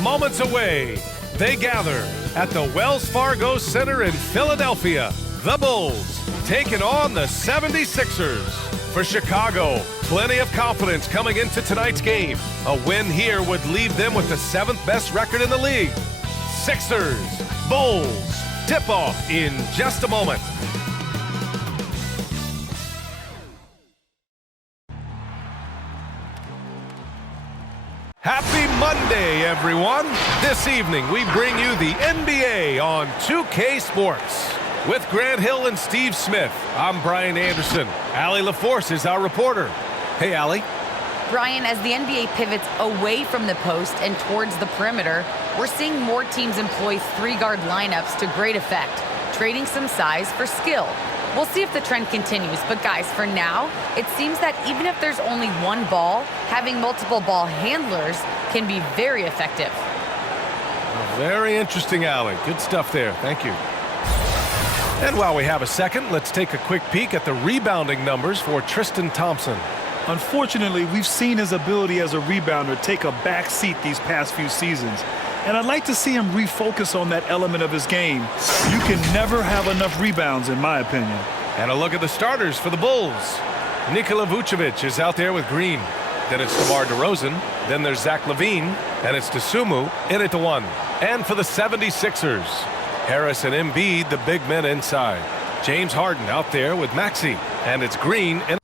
moments away. They gather at the Wells Fargo Center in Philadelphia. The Bulls taking on the 76ers. For Chicago, plenty of confidence coming into tonight's game. A win here would leave them with the 7th best record in the league. Sixers, Bulls, tip-off in just a moment. Happy Monday, everyone. This evening, we bring you the NBA on 2K Sports. With Grant Hill and Steve Smith, I'm Brian Anderson. Allie LaForce is our reporter. Hey, Allie. Brian, as the NBA pivots away from the post and towards the perimeter, we're seeing more teams employ three-guard lineups to great effect, trading some size for skill. We'll see if the trend continues, but guys, for now, it seems that even if there's only one ball, having multiple ball handlers can be very effective. Very interesting, Allie. Good stuff there. Thank you. And while we have a second, let's take a quick peek at the rebounding numbers for Tristan Thompson. Unfortunately, we've seen his ability as a rebounder take a back seat these past few seasons. And I'd like to see him refocus on that element of his game. You can never have enough rebounds, in my opinion. And a look at the starters for the Bulls. Nikola Vucevic is out there with Green. Then it's DeMar DeRozan. Then there's Zach LaVine. And it's Dosunmu in at the 1. And for the 76ers, Harris and Embiid, the big men inside. James Harden out there with Maxey. And it's Green in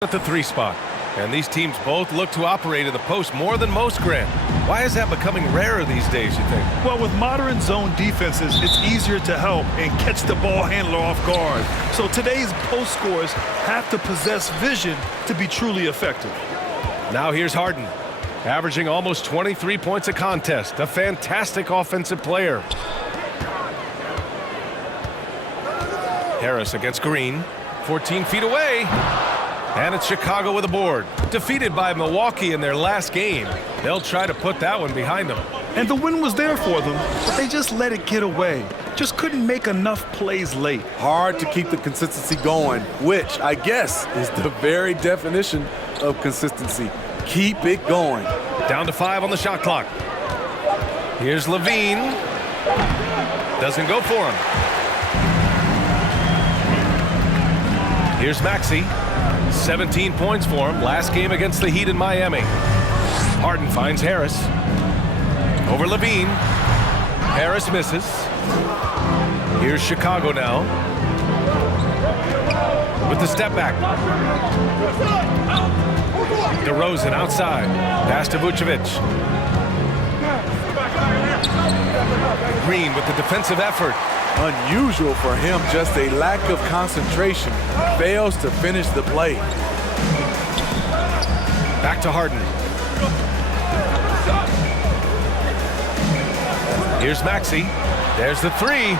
at the 3 spot. And these teams both look to operate in the post more than most, Grant. Why is that becoming rarer these days, you think? Well, with modern zone defenses, it's easier to help and catch the ball handler off guard. So today's post scorers have to possess vision to be truly effective. Now here's Harden, averaging almost 23 points a contest. A fantastic offensive player. Harris against Green, 14 feet away. And it's Chicago with a board. Defeated by Milwaukee in their last game. They'll try to put that one behind them. And the win was there for them, but they just let it get away. Just couldn't make enough plays late. Hard to keep the consistency going, which I guess is the very definition of consistency. Keep it going. Down to 5 on the shot clock. Here's LaVine. Doesn't go for him. Here's Maxey. 17 points for him last game against the Heat in Miami. Harden finds Harris. Over LaVine. Harris misses. Here's Chicago now. With the step back. DeRozan outside. Pass to Vucevic. Green with the defensive effort. Unusual for him, just a lack of concentration. Fails to finish the play. Back to Harden. Here's Maxey. There's the 3.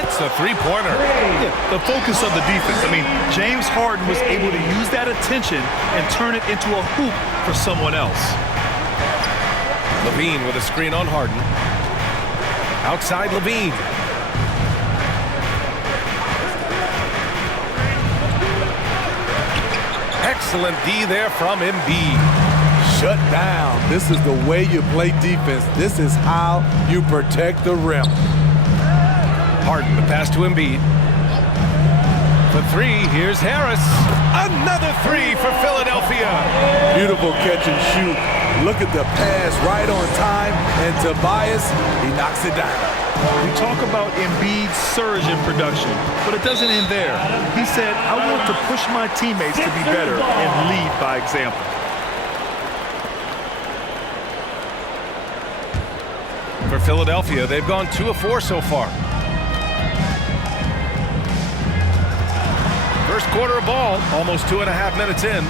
Hits the three-pointer. Yeah, the focus of the defense. I mean, James Harden was able to use that attention and turn it into a hoop for someone else. LaVine with a screen on Harden. Outside LaVine. Excellent D there from Embiid. Shut down. This is the way you play defense. This is how you protect the rim. Harden, the pass to Embiid. For 3, here's Harris. Another 3 for Philadelphia. Beautiful catch and shoot. Look at the pass right on time, and Tobias, he knocks it down. We talk about Embiid's surge in production, but it doesn't end there. He said, I want to push my teammates to be better and lead by example. For Philadelphia, they've gone 2 of 4 so far. First quarter of ball, almost 2.5 minutes in.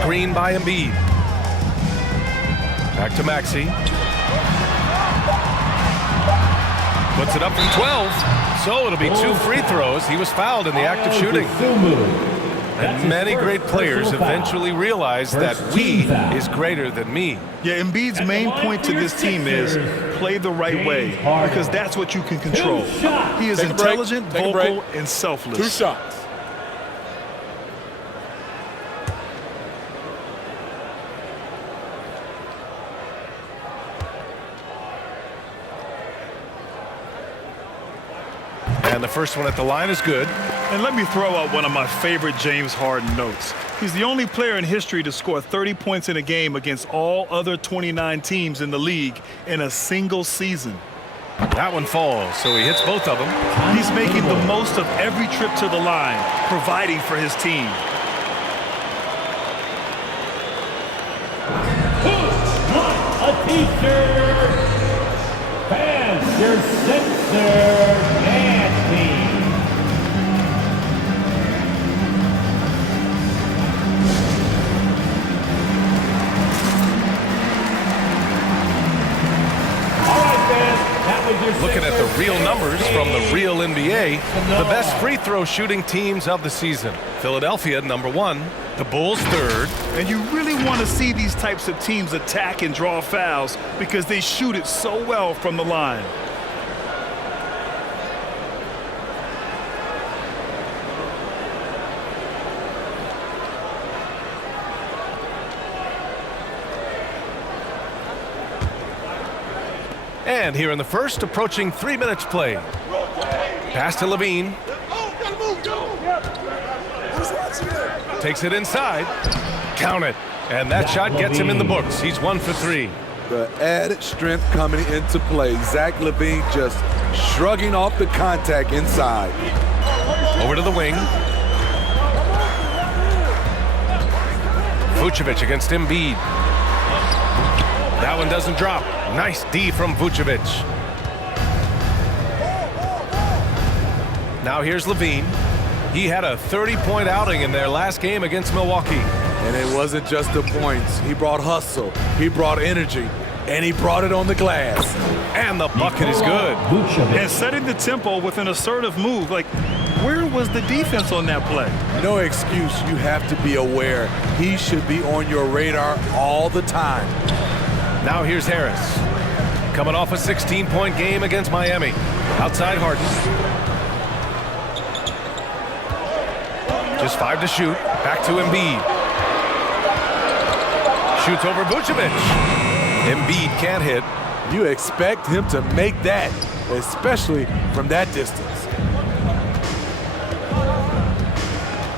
Screen by Embiid. Back to Maxey. Puts it up from 12. So it'll be 2 free throws. He was fouled in the act of shooting. And many great players eventually realize that we is greater than me. Yeah, Embiid's main point to this team is play the right way, because that's what you can control. He is intelligent, vocal, and selfless. 2 shots. And the first one at the line is good. And let me throw out one of my favorite James Harden notes. He's the only player in history to score 30 points in a game against all other 29 teams in the league in a single season. That one falls, so he hits both of them. He's making the most of every trip to the line, providing for his team. A t-shirt, fans, your Sixer and team. All right, fans, that was your Looking at the Sixers real numbers from the real NBA, No. the best free throw shooting teams of the season. Philadelphia, number 1. The Bulls, 3rd. And you really want to see these types of teams attack and draw fouls because they shoot it so well from the line. And here in the first, approaching 3 minutes play. Pass to Levine. Takes it inside. Count it. And that shot gets him in the books. He's 1 for 3. The added strength coming into play. Zach LaVine just shrugging off the contact inside. Over to the wing. Vucevic against Embiid. That one doesn't drop. Nice D from Vucevic. Now here's Levine. He had a 30-point outing in their last game against Milwaukee. And it wasn't just the points. He brought hustle, he brought energy, and he brought it on the glass. And the bucket is good. And setting the tempo with an assertive move. Like, where was the defense on that play? No excuse. You have to be aware. He should be on your radar all the time. Now here's Harris. Coming off a 16-point game against Miami. Outside Harden. Just 5 to shoot. Back to Embiid. Shoots over Vucevic. Embiid can't hit. You expect him to make that, especially from that distance.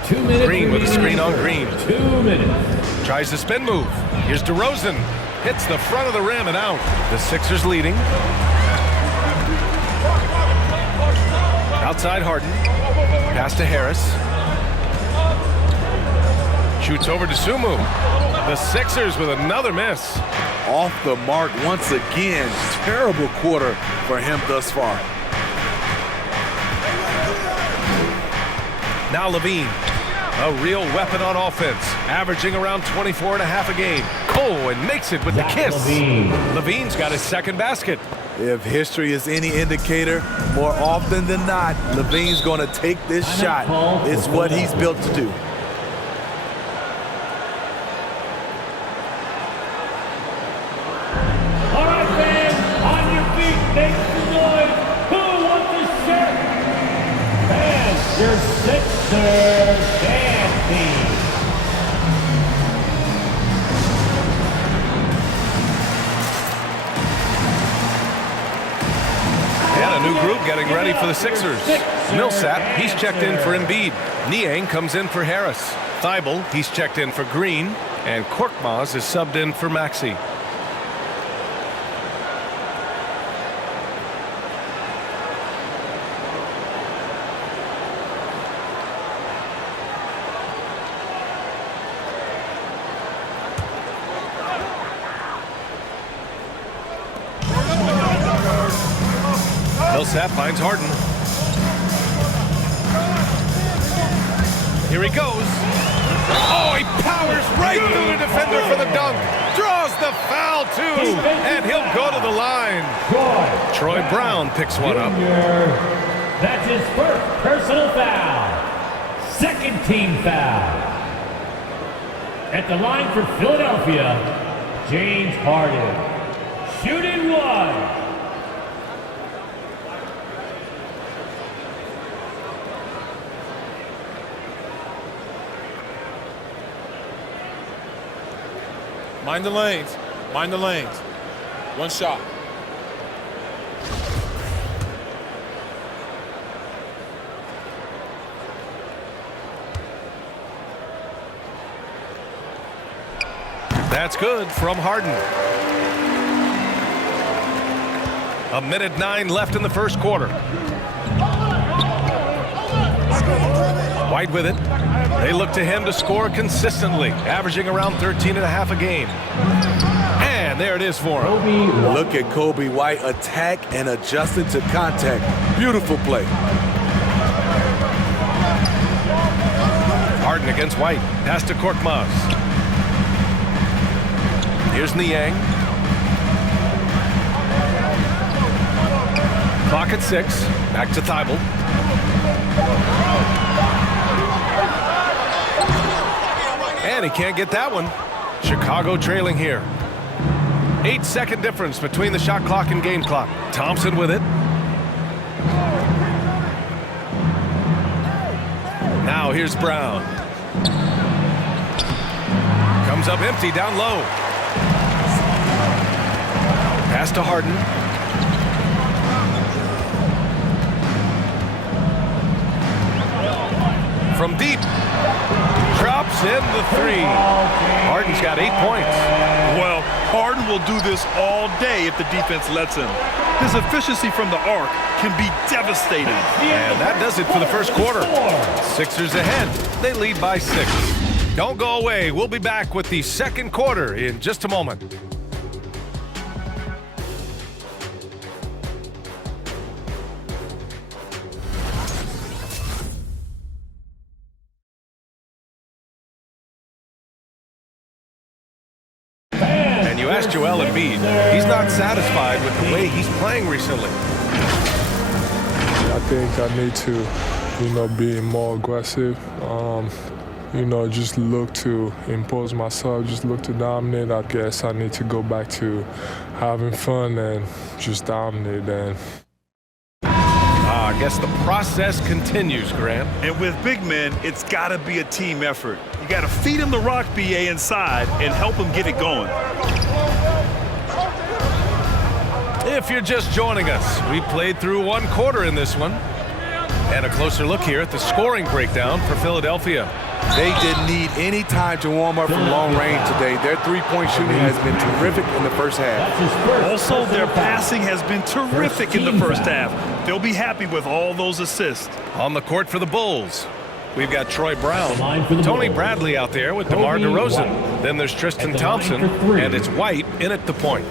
2 minutes. Green with a screen on Green. 2 minutes. Tries the spin move. Here's DeRozan. Hits the front of the rim and out. The Sixers leading. Outside Harden. Pass to Harris. Shoots over to Sumu. The Sixers with another miss. Off the mark once again. Terrible quarter for him thus far. Now Levine. A real weapon on offense. Averaging around 24 and a half a game. Oh, and makes it with the kiss. Levine's got his second basket. If history is any indicator, more often than not, Levine's going to take this shot. It's what he's built to do. All right, fans, on your feet, make some noise. Who wants this shirt? Fans, your Sixers and team. And a new group getting ready for the Sixers. Millsap, he's checked in for Embiid. Niang comes in for Harris. Thibault, he's checked in for Green. And Korkmaz is subbed in for Maxey. Millsap finds Harden. Here he goes. Oh, he powers right through the defender for the dunk. Draws the foul, too. And he'll go to the line. Troy Brown picks one up. That's his first personal foul. Second team foul. At the line for Philadelphia, James Harden. Shooting one. Mind the lanes. Mind the lanes. One shot. That's good from Harden. 1:09 left in the first quarter. White with it. They look to him to score consistently, averaging around 13.5 a game. And there it is for him. Look at Kobe White attack and adjusting to contact. Beautiful play. Harden against White. Pass to Korkmaz. Here's Niang. Clock at 6. Back to Thibault. And he can't get that one. Chicago trailing here. 8-second difference between the shot clock and game clock. Thompson with it. Now here's Brown. Comes up empty down low. Pass to Harden. From deep. Drops in the 3. Harden's got 8 points. Well, Harden will do this all day if the defense lets him. His efficiency from the arc can be devastating. And that does it for the first quarter. Sixers ahead. They lead by 6. Don't go away. We'll be back with the second quarter in just a moment. You asked Joel Embiid. He's not satisfied with the way he's playing recently. I think I need to, be more aggressive. Just look to impose myself, just look to dominate. I guess I need to go back to having fun and just dominate. And I guess the process continues, Grant. And with big men, it's got to be a team effort. You got to feed him the rock, BA, inside and help him get it going. If you're just joining us, we played through one quarter in this one. And a closer look here at the scoring breakdown for Philadelphia. They didn't need any time to warm up from long range today. Their three-point shooting has been terrific in the first half. Also, their passing has been terrific in the first half. They'll be happy with all those assists. On the court for the Bulls, we've got Troy Brown, Tony Bradley out there with DeMar DeRozan. Then there's Tristan Thompson, and it's White in at the point.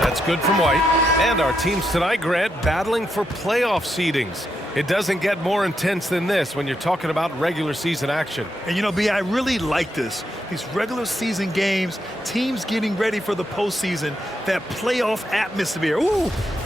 That's good from White. And our teams tonight, Grant, battling for playoff seedings. It doesn't get more intense than this when you're talking about regular season action. And B, I really like this. These regular season games, teams getting ready for the postseason, that playoff atmosphere,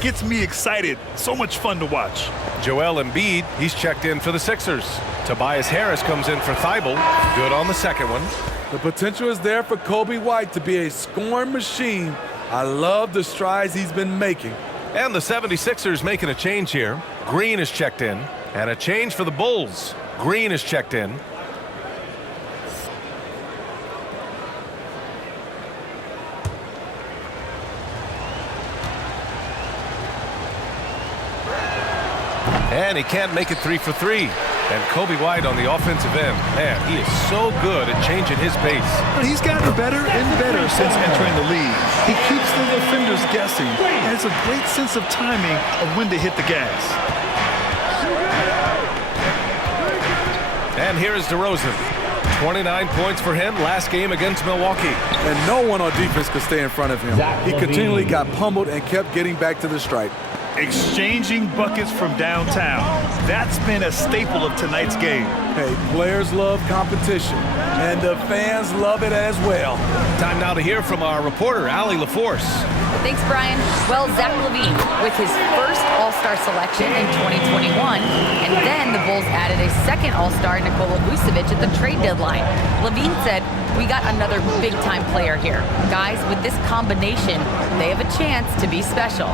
gets me excited. So much fun to watch. Joel Embiid, he's checked in for the Sixers. Tobias Harris comes in for Thibault. Good on the second one. The potential is there for Kobe White to be a scoring machine. I love the strides he's been making. And the 76ers making a change here. Green is checked in. And a change for the Bulls. Green is checked in. And he can't make it 3 for 3. And Kobe White on the offensive end. Man, he is so good at changing his pace. He's gotten better and better since entering the league. He keeps the defenders guessing and has a great sense of timing of when to hit the gas. And here is DeRozan. 29 points for him last game against Milwaukee. And no one on defense could stay in front of him. He continually got pummeled and kept getting back to the stripe. Exchanging buckets from downtown. That's been a staple of tonight's game. Hey, players love competition, and the fans love it as well. Time now to hear from our reporter, Allie LaForce. Thanks, Brian. Well, Zach LaVine with his first All-Star selection in 2021, and then the Bulls added a second All-Star, Nikola Vucevic, at the trade deadline. LaVine said, "We got another big-time player here. Guys, with this combination, they have a chance to be special."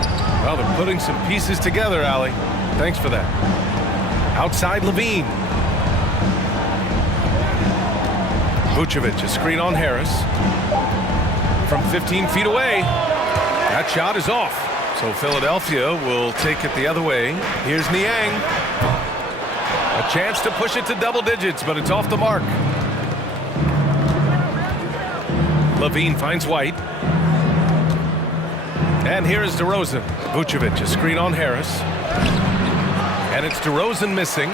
Well, they're putting some pieces together, Allie. Thanks for that. Outside LaVine. Vucevic, a screen on Harris. From 15 feet away. That shot is off. So Philadelphia will take it the other way. Here's Niang. A chance to push it to double digits, but it's off the mark. Levine finds White. And here is DeRozan. Vucevic, a screen on Harris. And it's DeRozan missing.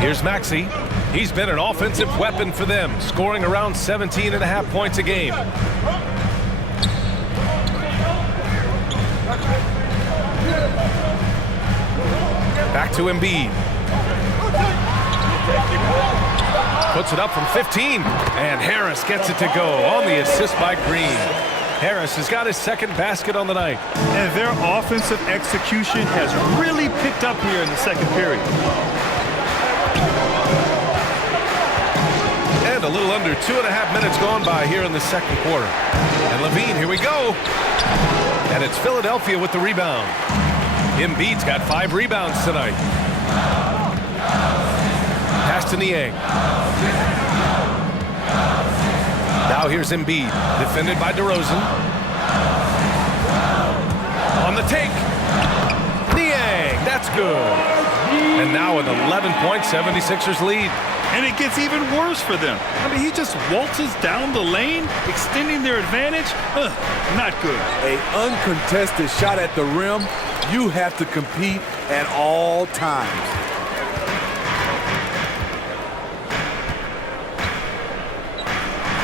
Here's Maxey. He's been an offensive weapon for them, scoring around 17.5 points a game. Back to Embiid. Puts it up from 15, and Harris gets it to go on the assist by Green. Harris has got his second basket on the night. And their offensive execution has really picked up here in the second period. And a little under 2.5 minutes gone by here in the second quarter. And Levine, here we go. And it's Philadelphia with the rebound. Embiid's got 5 rebounds tonight. Pass to Niang. Now here's Embiid, defended by DeRozan. On the take. Niang, that's good. And now an 11-point 76ers lead. And it gets even worse for them. I mean, he just waltzes down the lane, extending their advantage. Not good. An uncontested shot at the rim. You have to compete at all times.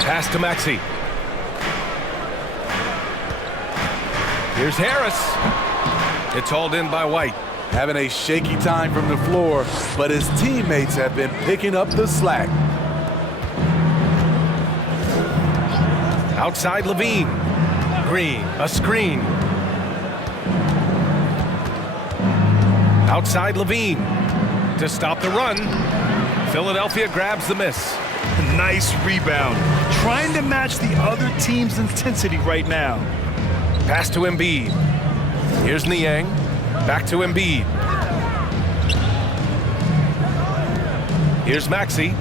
Pass to Maxey. Here's Harris. It's hauled in by White. Having a shaky time from the floor, but his teammates have been picking up the slack. Outside Levine. Green, a screen. Outside Levine to stop the run. Philadelphia grabs the miss. Nice rebound. Trying to match the other team's intensity right now. Pass to Embiid. Here's Niang. Back to Embiid. Here's Maxey.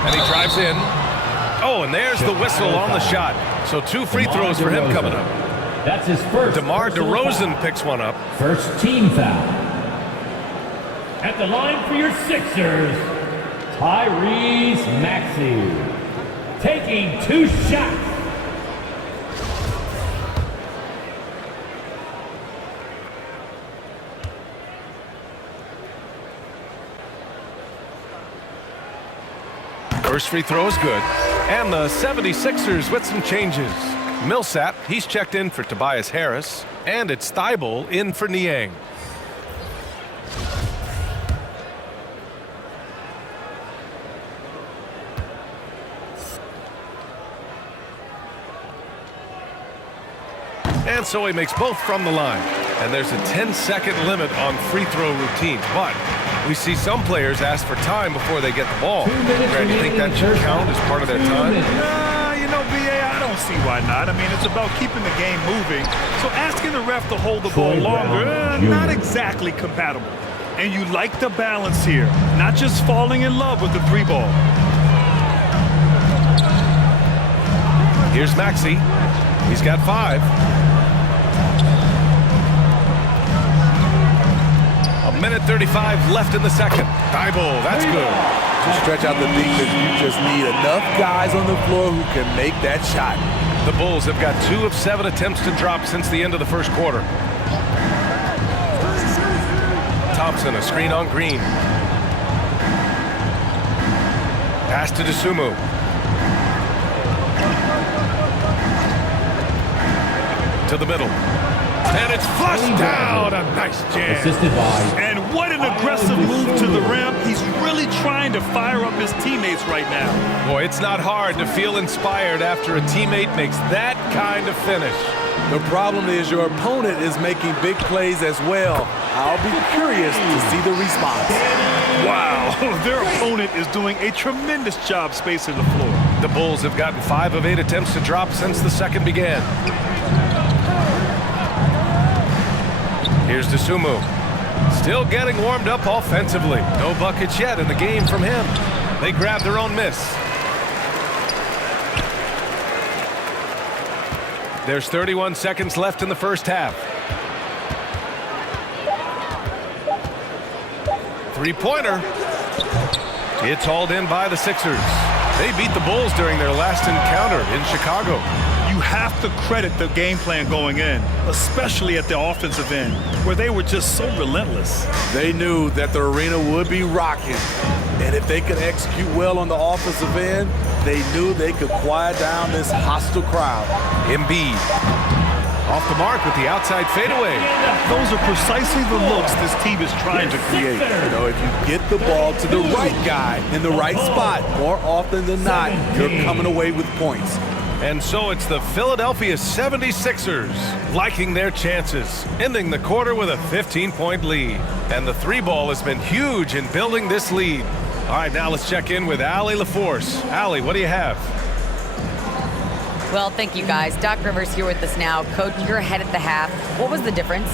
And he drives in. Oh, and there's the whistle on the shot. So 2 free throws for him coming up. That's his first. DeMar personal DeRozan foul. picks one up. First team foul. At the line for your Sixers, Tyrese Maxey. Taking 2 shots. First free throw is good. And the 76ers with some changes. Millsap, he's checked in for Tobias Harris. And it's Thibault in for Niang. And so he makes both from the line. And there's a 10-second limit on free throw routines. But we see some players ask for time before they get the ball. Grant, you think that should count as part of their time? You know, B.A., I don't see why not. I mean, it's about keeping the game moving. So asking the ref to hold the ball longer, not exactly compatible. And you like the balance here, not just falling in love with the 3 ball. Here's Maxey. He's got 5. A minute 35 left in the second. Thibault, that's good. To stretch out the defense, you just need enough guys on the floor who can make that shot. The Bulls have got 2 of 7 attempts to drop since the end of the first quarter. Thompson, a screen on Green. Pass to Dosunmu. To the middle. And it's flushed down. A nice jam. Assisted by. And what an aggressive move to the rim. He's really trying to fire up his teammates right now. Boy, it's not hard to feel inspired after a teammate makes that kind of finish. The problem is your opponent is making big plays as well. I'll be curious to see the response. Wow, their opponent is doing a tremendous job spacing the floor. The Bulls have gotten 5 of 8 attempts to drop since the second began. Here's Dosunmu. Still getting warmed up offensively. No buckets yet in the game from him. They grab their own miss. There's 31 seconds left in the first half. Three-pointer. It's hauled in by the Sixers. They beat the Bulls during their last encounter in Chicago. You have to credit the game plan going in, especially at the offensive end, where they were just so relentless. They knew that the arena would be rocking, and if they could execute well on the offensive end, they knew they could quiet down this hostile crowd. Embiid off the mark with the outside fadeaway. Those are precisely the looks this team is trying to create. You know, if you get the ball to the right guy in the right spot, more often than not, you're coming away with points. And so it's the Philadelphia 76ers liking their chances, ending the quarter with a 15-point lead. And the three ball has been huge in building this lead. All right, now let's check in with Allie LaForce. Allie, what do you have? Well, thank you, guys. Doc Rivers here with us now. Coach, you're ahead at the half. What was the difference?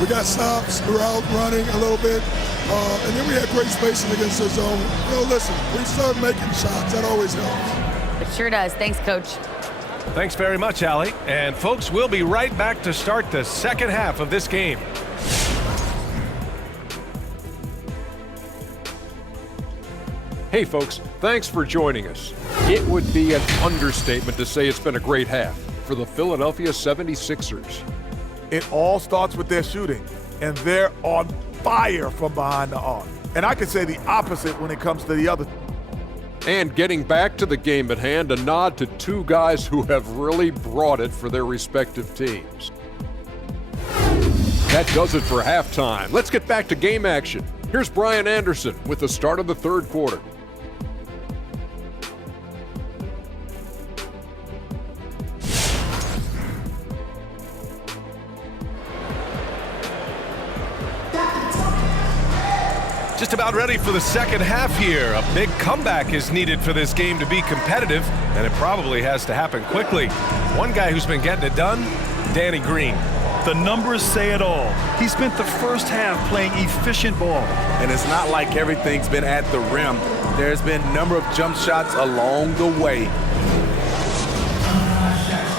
We got stops, we were out running a little bit, and then we had great spacing against the zone. You know, listen, we started making shots. That always helps. It sure does. Thanks, Coach. Thanks very much, Allie. And folks, we'll be right back to start the second half of this game. Hey folks, thanks for joining us. It would be an understatement to say it's been a great half for the Philadelphia 76ers. It all starts with their shooting, and they're on fire from behind the arc. And I could say the opposite when it comes to the other. And getting back to the game at hand, a nod to two guys who have really brought it for their respective teams. That does it for halftime. Let's get back to game action. Here's Brian Anderson with the start of the third quarter. Just about ready for the second half here. A big comeback is needed for this game to be competitive, and it probably has to happen quickly. One guy who's been getting it done, Danny Green. The numbers say it all. He spent the first half playing efficient ball. And it's not like everything's been at the rim. There's been a number of jump shots along the way.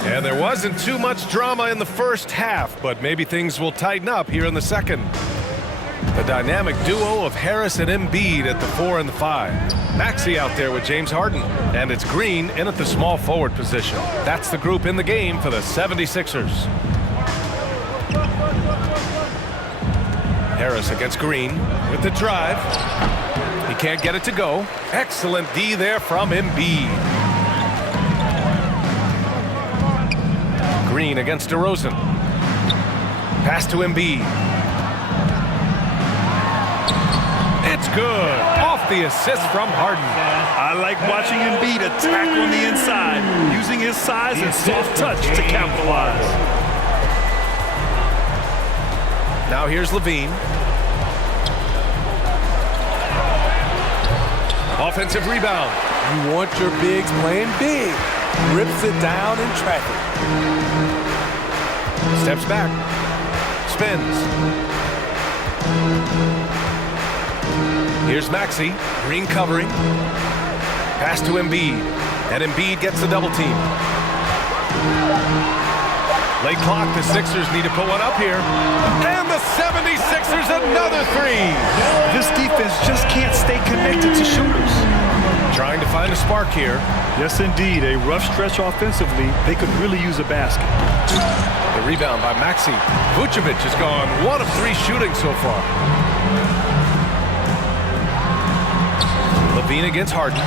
And there wasn't too much drama in the first half, but maybe things will tighten up here in the second. The dynamic duo of Harris and Embiid at the 4 and the 5. Maxey out there with James Harden. And it's Green in at the small forward position. That's the group in the game for the 76ers. Harris against Green with the drive. He can't get it to go. Excellent D there from Embiid. Green against DeRozan. Pass to Embiid. It's good. Off the assist from Harden. I like watching Embiid attack on the inside, using his size and soft touch to capitalize. Now here's Levine. Offensive rebound. You want your bigs playing big. Rips it down in traffic. Steps back. Spins. Here's Maxey. Green covering. Pass to Embiid. And Embiid gets the double team. Late clock. The Sixers need to put one up here. And the 76ers another three. This defense just can't stay connected to shooters. Trying to find a spark here. Yes, indeed. A rough stretch offensively. They could really use a basket. The rebound by Maxey. Vucevic has gone 1 of 3 shooting so far. Levine against Harden.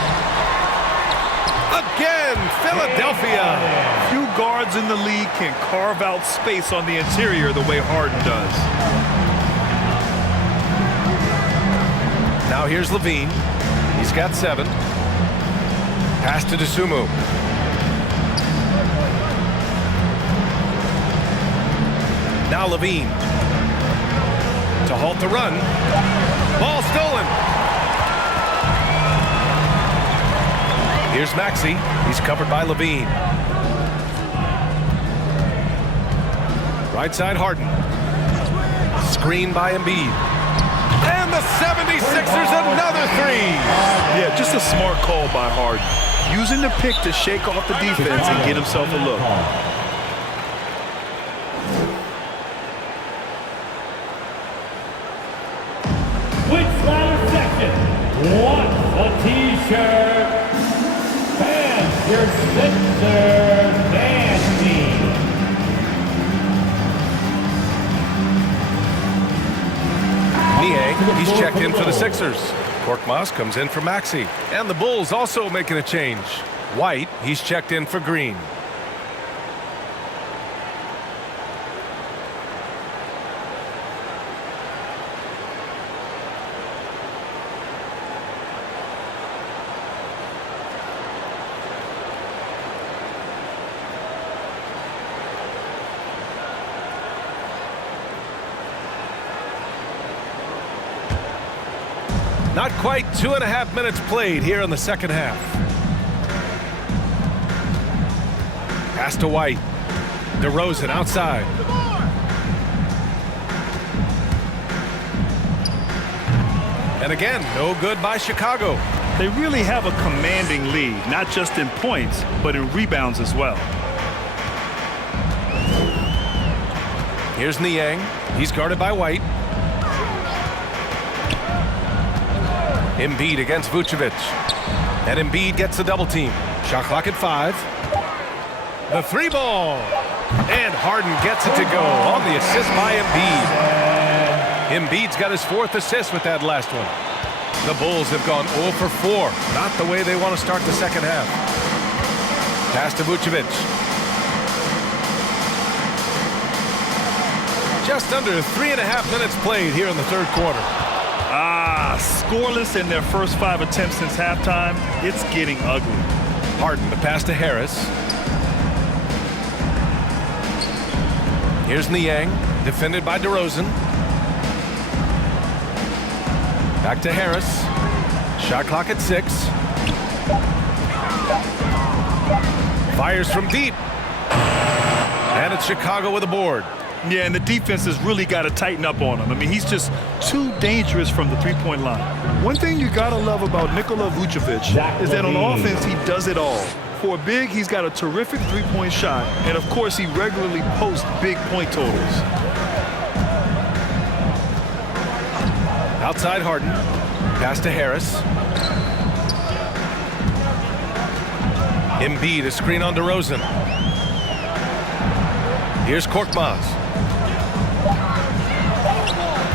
Again, Philadelphia. Few guards in the league can carve out space on the interior the way Harden does. Now here's Levine. He's got 7. Pass to Dosunmu. Now Levine. To halt the run. Ball stolen. Here's Maxey. He's covered by Levine. Right side Harden. Screen by Embiid. And the 76ers another three. Yeah, just a smart call by Harden. Using the pick to shake off the defense and get himself a look. Which ladder section wants a t-shirt? Fans, your Sixers dance team. Niang, he's checked in for the Sixers. Korkmaz comes in for Maxey. And the Bulls also making a change. White, he's checked in for Green. Not quite 2.5 minutes played here in the second half. Pass to White. DeRozan outside. And again, no good by Chicago. They really have a commanding lead, not just in points, but in rebounds as well. Here's Niang. He's guarded by White. Embiid against Vucevic. And Embiid gets the double team. Shot clock at 5. The three ball. And Harden gets it to go on the assist by Embiid. Embiid's got his 4th assist with that last one. The Bulls have gone 0 for 4. Not the way they want to start the second half. Pass to Vucevic. Just under 3.5 minutes played here in the third quarter. Scoreless in their first 5 attempts since halftime. It's getting ugly. Harden, the pass to Harris. Here's Niang, defended by DeRozan. Back to Harris. Shot clock at 6. Fires from deep. And it's Chicago with a board. Yeah, and the defense has really got to tighten up on him. I mean, he's just too dangerous from the three-point line. One thing you got to love about Nikola Vucevic is that on offense, he does it all. For a big, he's got a terrific three-point shot, and of course, he regularly posts big point totals. Outside Harden. Pass to Harris. Embiid, a screen on DeRozan. Here's Korkmaz.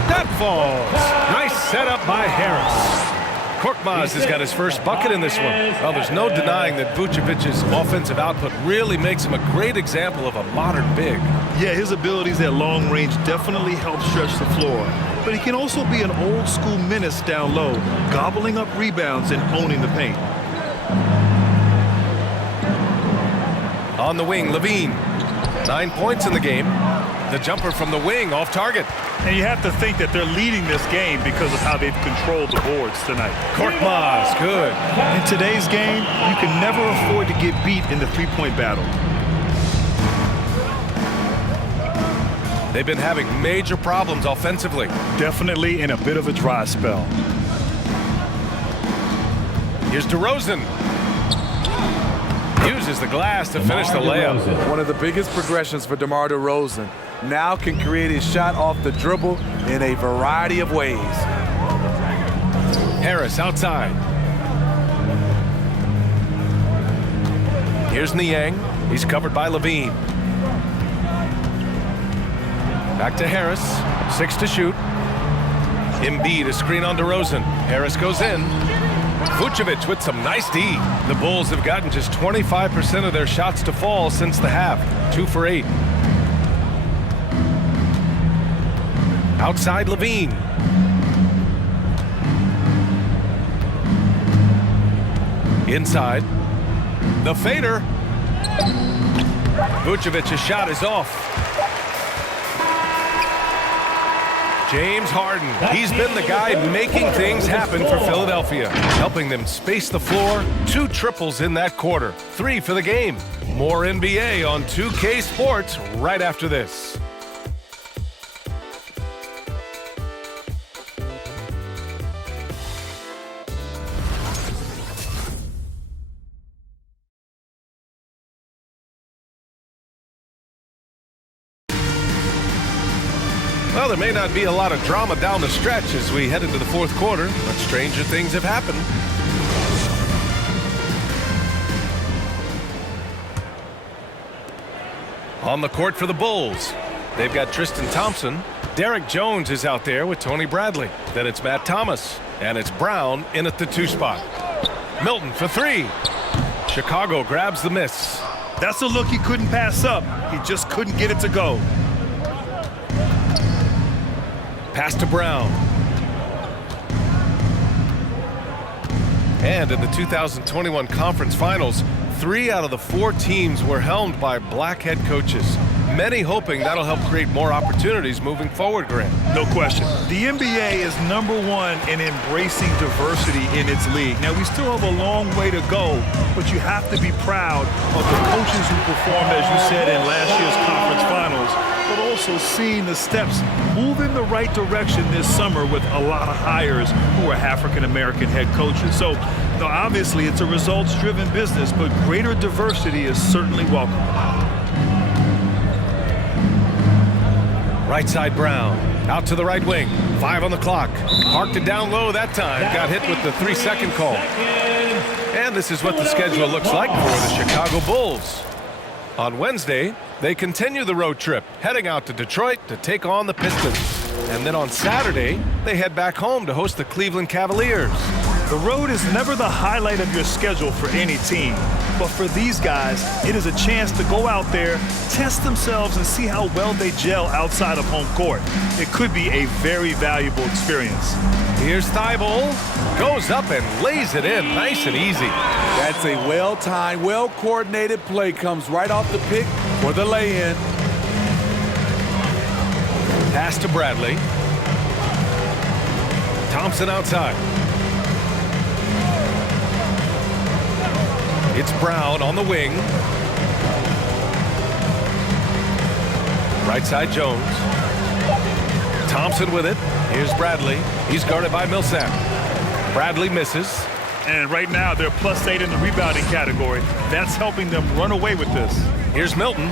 That falls. Nice setup by Harris. Korkmaz has got his first bucket in this one. Well, there's no denying that Vucevic's offensive output really makes him a great example of a modern big. Yeah, his abilities at long range definitely help stretch the floor. But he can also be an old-school menace down low, gobbling up rebounds and owning the paint. On the wing, Levine. 9 points in the game. The jumper from the wing off target. And you have to think that they're leading this game because of how they've controlled the boards tonight. Korkmaz, good. In today's game, you can never afford to get beat in the three-point battle. They've been having major problems offensively. Definitely in a bit of a dry spell. Here's DeRozan. Uses the glass to finish the layup. One of the biggest progressions for DeMar DeRozan. Now can create his shot off the dribble in a variety of ways. Harris outside. Here's Niang. He's covered by Levine. Back to Harris. 6 to shoot. Embiid, a screen on DeRozan. Harris goes in. Vucevic with some nice D. The Bulls have gotten just 25% of their shots to fall since the half. 2 for 8. Outside Levine. Inside. The fader. Vucevic's shot is off. James Harden, he's been the guy making things happen for Philadelphia, helping them space the floor. 2 triples in that quarter, 3 for the game. More NBA on 2K Sports right after this. Well, there may not be a lot of drama down the stretch as we head into the fourth quarter, but stranger things have happened. On the court for the Bulls, they've got Tristan Thompson. Derek Jones is out there with Tony Bradley. Then it's Matt Thomas, and it's Brown in at the 2 spot. Milton for 3. Chicago grabs the miss. That's a look he couldn't pass up. He just couldn't get it to go. Pass to Brown. And in the 2021 Conference Finals, 3 out of the 4 teams were helmed by black head coaches. Many hoping that'll help create more opportunities moving forward, Grant. No question. The NBA is #1 in embracing diversity in its league. Now, we still have a long way to go, but you have to be proud of the coaches who performed, as you said, in last year's conference finals, but also seeing the steps move in the right direction this summer with a lot of hires who are African-American head coaches. So, obviously, it's a results-driven business, but greater diversity is certainly welcome. Right side Brown, out to the right wing, 5 on the clock. Parked it down low that time, got hit with the 3-second call. And this is what the schedule looks like for the Chicago Bulls. On Wednesday, they continue the road trip, heading out to Detroit to take on the Pistons. And then on Saturday, they head back home to host the Cleveland Cavaliers. The road is never the highlight of your schedule for any team, but for these guys, it is a chance to go out there, test themselves, and see how well they gel outside of home court. It could be a very valuable experience. Here's Thibault, goes up and lays it in, nice and easy. That's a well-timed, well-coordinated play, comes right off the pick for the lay-in. Pass to Bradley. Thompson outside. It's Brown on the wing. Right side Jones. Thompson with it. Here's Bradley. He's guarded by Millsap. Bradley misses. And right now they're +8 in the rebounding category. That's helping them run away with this. Here's Milton.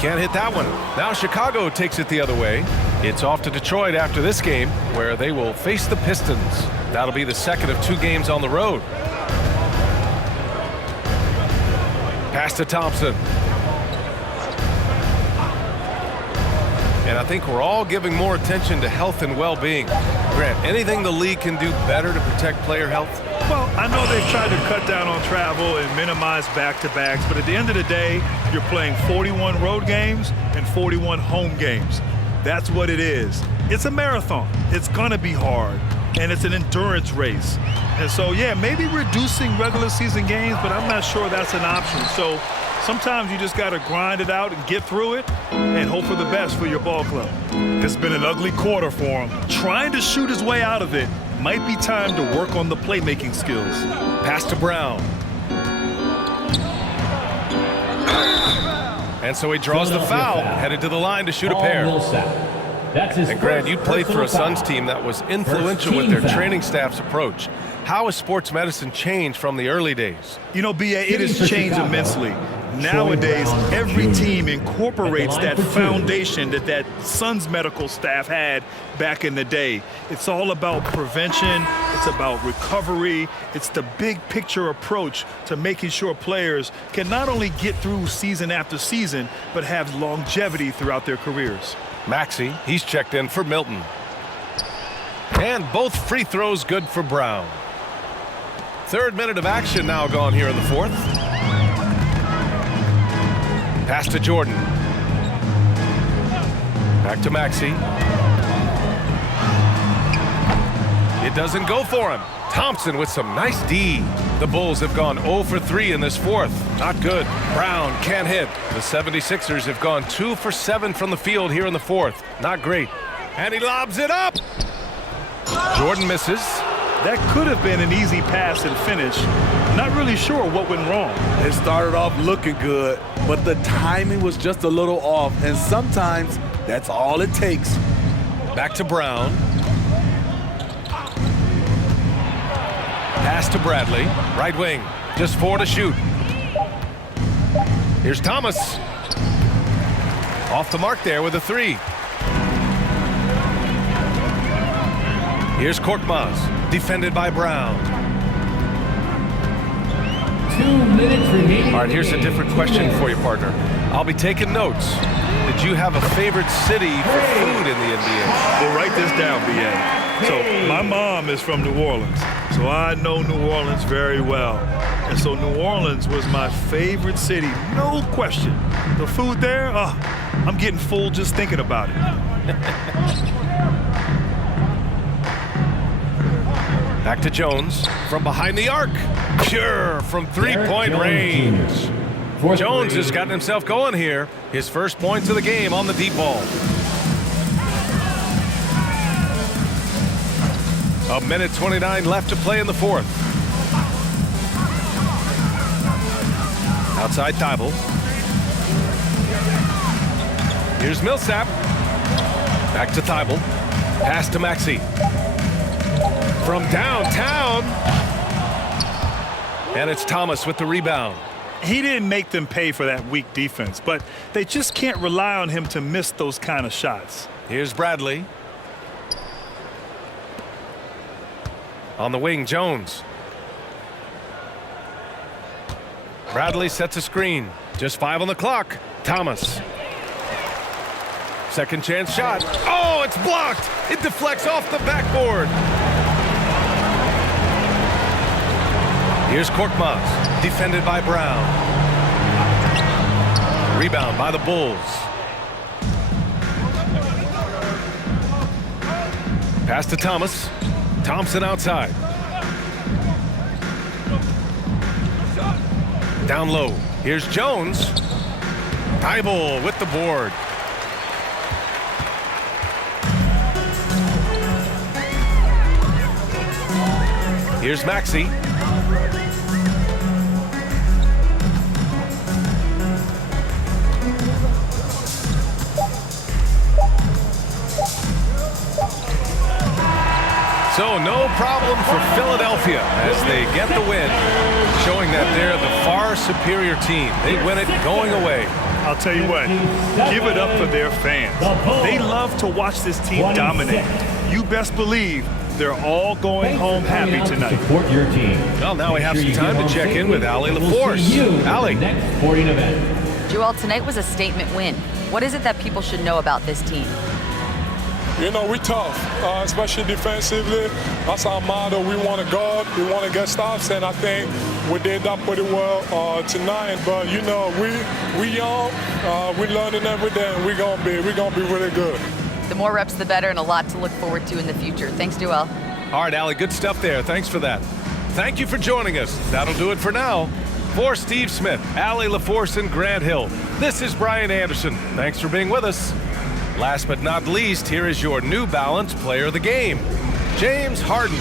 Can't hit that one. Now Chicago takes it the other way. It's off to Detroit after this game, where they will face the Pistons. That'll be the second of 2 games on the road. Pass to Thompson. And I think we're all giving more attention to health and well-being. Grant, anything the league can do better to protect player health? Well, I know they've tried to cut down on travel and minimize back-to-backs, but at the end of the day, you're playing 41 road games and 41 home games. That's what it is. It's a marathon. It's going to be hard, and it's an endurance race. And so, yeah, maybe reducing regular season games, but I'm not sure that's an option. So sometimes you just got to grind it out and get through it and hope for the best for your ball club. It's been an ugly quarter for him. Trying to shoot his way out of it. Might be time to work on the playmaking skills. Pass to Brown. And so he draws the foul, headed to the line to shoot a pair. And Grant, you played for a Suns team that was influential with their training staff's approach. How has sports medicine changed from the early days? You know, B.A., it has changed immensely. Nowadays, every team incorporates that foundation that Suns medical staff had back in the day. It's all about prevention. It's about recovery. It's the big picture approach to making sure players can not only get through season after season, but have longevity throughout their careers. Maxey, he's checked in for Milton. And both free throws good for Brown. 3rd minute of action now gone here in the 4th. Pass to Jordan. Back to Maxey. It doesn't go for him. Thompson with some nice D. The Bulls have gone 0 for 3 in this 4th. Not good. Brown can't hit. The 76ers have gone 2 for 7 from the field here in the 4th. Not great. And he lobs it up. Jordan misses. That could have been an easy pass and finish. Not really sure what went wrong. It started off looking good, but the timing was just a little off, and sometimes that's all it takes. Back to Brown. Pass to Bradley. Right wing. Just 4 to shoot. Here's Thomas. Off the mark there with a 3. Here's Korkmaz, defended by Brown. 2 minutes remaining. All right, here's a different question for you, partner. I'll be taking notes. Did you have a favorite city for food in the NBA? Well, write this down, B.A. So my mom is from New Orleans, so I know New Orleans very well. And so New Orleans was my favorite city, no question. The food there, I'm getting full just thinking about it. Back to Jones from behind the arc. Pure from three-point range. Jones has gotten himself going here. His first points of the game on the deep ball. A minute 29 left to play in the fourth. Outside Thibault. Here's Millsap. Back to Thibault. Pass to Maxey. From downtown. And it's Thomas with the rebound. He didn't make them pay for that weak defense, but they just can't rely on him to miss those kind of shots. Here's Bradley. On the wing, Jones. Bradley sets a screen. Just 5 on the clock. Thomas. Second chance shot. Oh, it's blocked. It deflects off the backboard. Here's Korkmaz, defended by Brown. Rebound by the Bulls. Pass to Thomas. Thompson outside. Down low. Here's Jones. Thibault with the board. Here's Maxey. So no problem for Philadelphia as they get the win, showing that they're the far superior team. They win it going away. I'll tell you what, give it up for their fans. They love to watch this team dominate. You best believe they're all going home happy tonight. Support your team. Well, now we have some time to check in with Allie LaForce. Allie. Next sporting event. Joel, tonight was a statement win. What is it that people should know about this team? You know, we tough, especially defensively. That's our motto. We want to guard, we want to get stops, and I think we did that pretty well tonight. But you know, we young, we learning every day, and we're gonna be really good. The more reps, the better, and a lot to look forward to in the future. Thanks, Joel. All right, Allie, good stuff there. Thanks for that. Thank you for joining us. That'll do it for now. For Steve Smith, Allie LaForce, and Grant Hill, this is Brian Anderson. Thanks for being with us. Last but not least, here is your New Balance player of the game, James Harden.